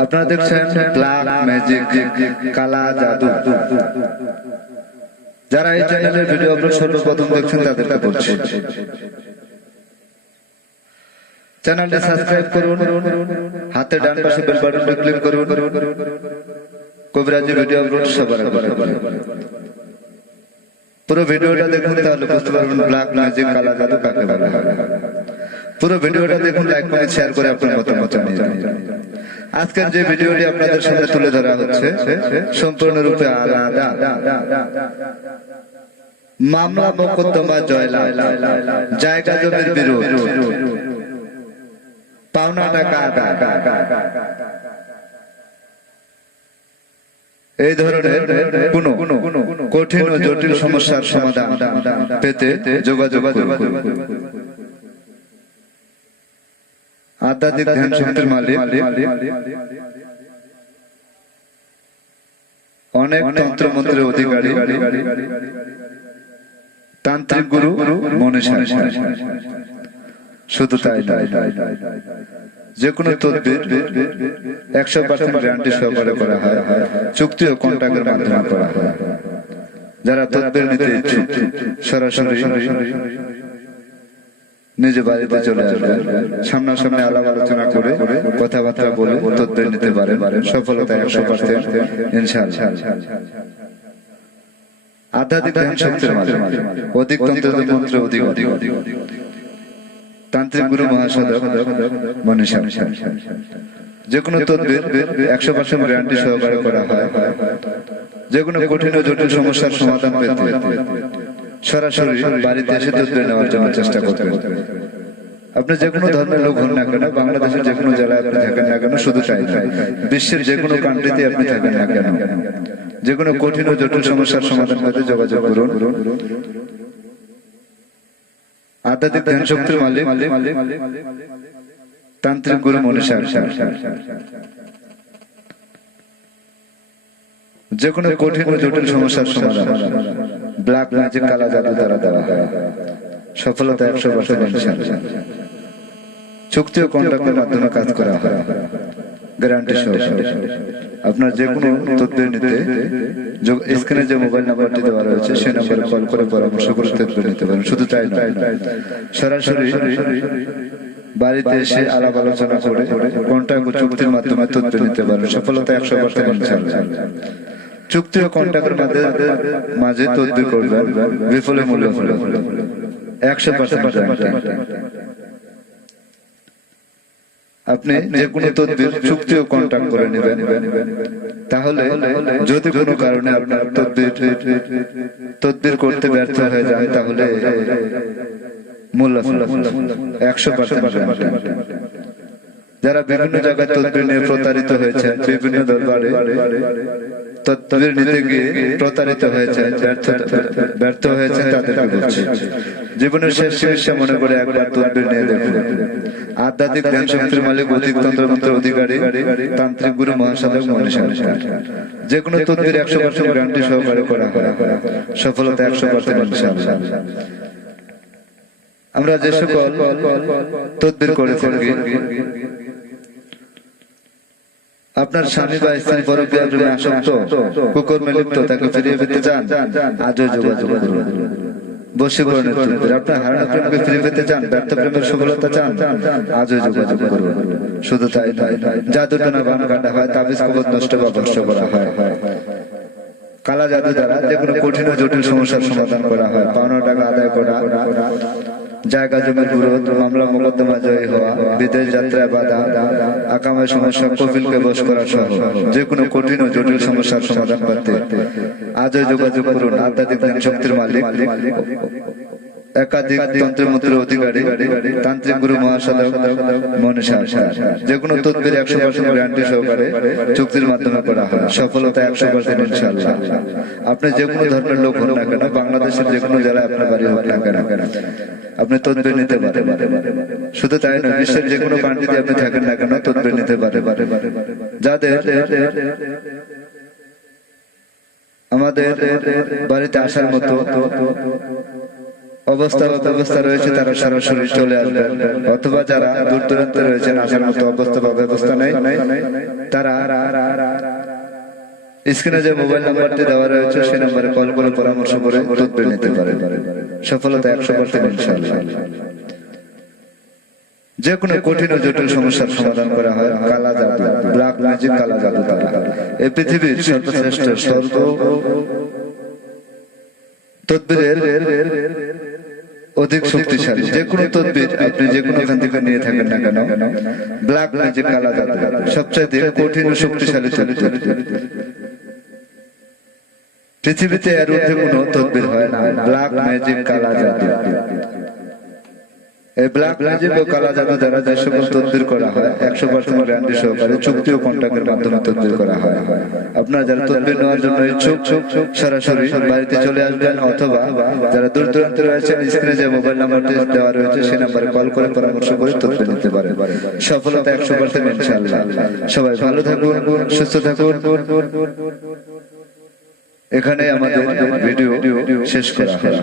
আপনারা দেখছেন black magic, কালা জাদু। যারা এই চ্যানেলের ভিডিও আপলোড সর্বপ্রথম দেখছেন তাদেরকে বলছি, চ্যানেলটি সাবস্ক্রাইব করুন, হাতে ডান পাশে বেল বাটনটি ক্লিক করুন, কবিরাজি ভিডিও আপলোড সবার আগে পাবেন। পুরো ভিডিওটা দেখুন, তাহলে বুঝতে পারবেন ব্ল্যাক ম্যাজিক, কালা জাদু কাকে বলা হয়। পুরো ভিডিওটা দেখুন, লাইক করে শেয়ার করে আপনার মতামত জানিয়ে দিন। আজকের যে ভিডিওটি আপনাদের সামনে তুলে ধরা হচ্ছে সম্পূর্ণরূপে আলাদা। মামলা মোকদ্দমা জয়লাভ, জায়গা জমির বিরোধ, পাওনা টাকা আদায়, এই ধরনের কোন কঠিন ও জটিল সমস্যার সমাধান পেতে যোগাযোগ করুন। আধ্যাত্মিক ধ্যান শক্তির মালিক, অনেক তন্ত্র মন্ত্রের অধিকারী, তান্ত্রিক গুরু মনীষা। শুধু তাই নয়, যে কোনো তদবির 100% গ্যারান্টি সহকারে করা হয়, চুক্তি ও কন্ট্রাক্টের মাধ্যমে করা হয়। যারা তদবির নিতে ইচ্ছুক সরাসরি নিজে বাড়িতে চলে আসবেন, সামনাসামনি আলাপ আলোচনা করে কথাবার্তা বলে তদবির নিতে পারেন, সফলতা 100% ইনশাআল্লাহ। আধ্যাত্মিক ধ্যান শক্তির মাধ্যমে অধিক তন্ত্র অধিক তান্ত্রিক গুরু মহাসাধক মনীষা। যে কোনো তদবির 100% গ্যারান্টি সহকারে করা হয়। যে কোনো কঠিন ও জটিল সমস্যার সমাধান পেতে সরাসরি বাড়িতে এসে তদবির নেওয়ার জন্য চেষ্টা করবেন। আপনি যে কোনো ধর্মের লোক হন না কেন, বাংলাদেশের যে কোনো জেলায় আপনি থাকেন না কেন, শুধু তাই নয়, বিশ্বের যে কোনো কান্ট্রিতে আপনি থাকেন না কেন, যে কোনো কঠিন ও জটিল সমস্যার সমাধান পেতে যোগাযোগ করুন। আধ্যাত্মিক ধ্যান শক্তির মালিক, তান্ত্রিক গুরু মনীষা। যে কোনো কঠিন ও জটিল সমস্যার সমাধান ব্ল্যাক ম্যাজিক, কালা জাদু দ্বারা দেওয়া হয়। সফলতা 100% ইনশাআল্লাহ। চুক্তি ও কন্ট্রাক্টের মাধ্যমে কাজ করা হয়, গ্যারান্টি সহকারে। আপনার যে কোনো তদবির নিতে স্ক্রিনে যে মোবাইল নাম্বারটি দেওয়া রয়েছে সেই নাম্বারে কল করে পরামর্শ করে তদবির নিতে পারেন। শুধু তাই নয়, সরাসরি বাড়িতে এসে আলাপ আলোচনা করে কন্ট্রাক্ট ও চুক্তির মাধ্যমে তদবির নিতে পারেন। সফলতা 100% ইনশাআল্লাহ। চুক্তি ও কন্ট্রাক্টের মাঝে তদবির করবেন, বিফলে মূল্য 100%। আপনি যে কোনো তদবির চুক্তি ও কন্ট্রাক্ট করে নেবেন, তাহলে যদি কোনো কারণে আপনার তদবির করতে ব্যর্থ হয়ে যায়, তাহলে মূল্য 100%। যারা বিভিন্ন জায়গায় তদবির নিয়ে প্রতারিত হয়েছে, বিভিন্ন দরবারে তদবির নিতে গিয়ে প্রতারিত হয়েছে, ব্যর্থ হয়েছে, তাদেরকে বলছি জীবনের শেষ চিকিৎসা মনে করে একবার তদবির নিয়ে দেখুন। আধ্যাত্মিক ধ্যান শক্তির মালিক, অধিক তন্ত্র মন্ত্রের অধিকারী, তান্ত্রিক গুরু মহাসাধক মনীষা। যে কোনো তদবির 100% গ্যারান্টি সহকারে করা হয়, সফলতা 100% ইনশাআল্লাহ। আমরা যে সকল তদবির করে থাকি, আপনার স্বামী বা স্ত্রী পরকীয়ার প্রেমে আসক্ত, কুকর্মে লিপ্ত, তাকে ফিরিয়ে পেতে চান, আজও যোগাযোগ করুন। বশীকরণের তদবির, আপনার হারানো প্রেমকে ফিরে পেতে চান, ব্যর্থ প্রেমের সফলতা চান, আজও যোগাযোগ করুন। শুধু তাই নয়, জাদু টানা বান কাটা হয়, তাবিজ কবজ নষ্ট বা ভ্রষ্ট করা হয়। কালা জাদু দ্বারা যে কোনো কঠিন ও জটিল সমস্যার সমাধান করা হয়। পাওনা টাকা আদায় করা, জায়গা জমির বিরোধ, মামলা মোকদ্দমা জয়ী হওয়া, বিদেশ যাত্রায় বাধা, আকামের সমস্যা, কফিলকে বশ করা সহ যে কোনো কঠিন ও জটিল সমস্যার সমাধান করতে আজও যোগাযোগ করুন। আধ্যাত্মিক ধ্যান শক্তির মালিক, একাধিক তন্ত্র মন্ত্রের অধিকারী, তান্ত্রিক গুরু মহাসাধক মনীষা। যে কোনো তদবির 100% গ্যারান্টি সহকারে চুক্তির মাধ্যমে করা হয়। সফলতা 100% ইনশাআল্লাহ। আপনি যে কোনো ধর্মের লোক হন না কেন, বাংলাদেশের যে কোনো জেলায় আপনার বাড়ি হোক না কেন, আপনি তদবির নিতে পারেন। শুধু তাই নয়, বিশ্বের যে কোনো কান্ট্রিতে আপনি থাকেন না কেন, তদবির নিতে পারেন। যাদের আমাদের বাড়িতে আসার মতো অবস্থা বা ব্যবস্থা রয়েছে তারা সরাসরি চলে আসবেন, অথবা যারা দূর দূরান্তে রয়েছেন আসার মতো অবস্থা বা ব্যবস্থা নেই তারা স্ক্রিনে যে মোবাইল নাম্বারটি দেওয়া রয়েছে সেই নম্বরে কল করে পরামর্শ করে তদবির নিতে পারেন। সফলতা 100% ইনশাআল্লাহ। যে কোনো কঠিন ও জটিল সমস্যার সমাধান করা হয় কালা জাদু, ব্ল্যাক ম্যাজিক, কালা জাদু দ্বারা। এই পৃথিবীর সর্বশ্রেষ্ঠ সর্ব তদবিরের অধিক শক্তিশালী যে কোনো তদবির আপনি যে কোনো খান থেকে নিয়ে থাকেন না কেন, ব্ল্যাক ম্যাজিক, কালা জাদু সবচেয়ে কঠিন ও শক্তিশালী তদবির। পৃথিবীতে এর ঊর্ধ্বে কোনো তদবির হয় না। ব্ল্যাক ম্যাজিক, কালা জাদু, এই ব্ল্যাক ম্যাজিক ও কালা জাদু দ্বারা যে সকল তদবির করা হয় 100% গ্যারান্টি সহকারে চুক্তি ও কন্ট্রাক্টের মাধ্যমে তদবির করা হয়। আপনারা যারা তদবির নেওয়ার জন্য ইচ্ছুক সরাসরি বাড়িতে চলে আসবেন, অথবা যারা দূর দূরান্তে রয়েছেন স্ক্রিনে যে মোবাইল নাম্বারটি দেওয়া রয়েছে সেই নাম্বারে কল করে পরামর্শ করে তদবির নিতে পারেন। সফলতা 100% ইনশাআল্লাহ। সবাই ভালো থাকুন, সুস্থ থাকুন। এখানে আমাদের ভিডিও শেষ করা হয়।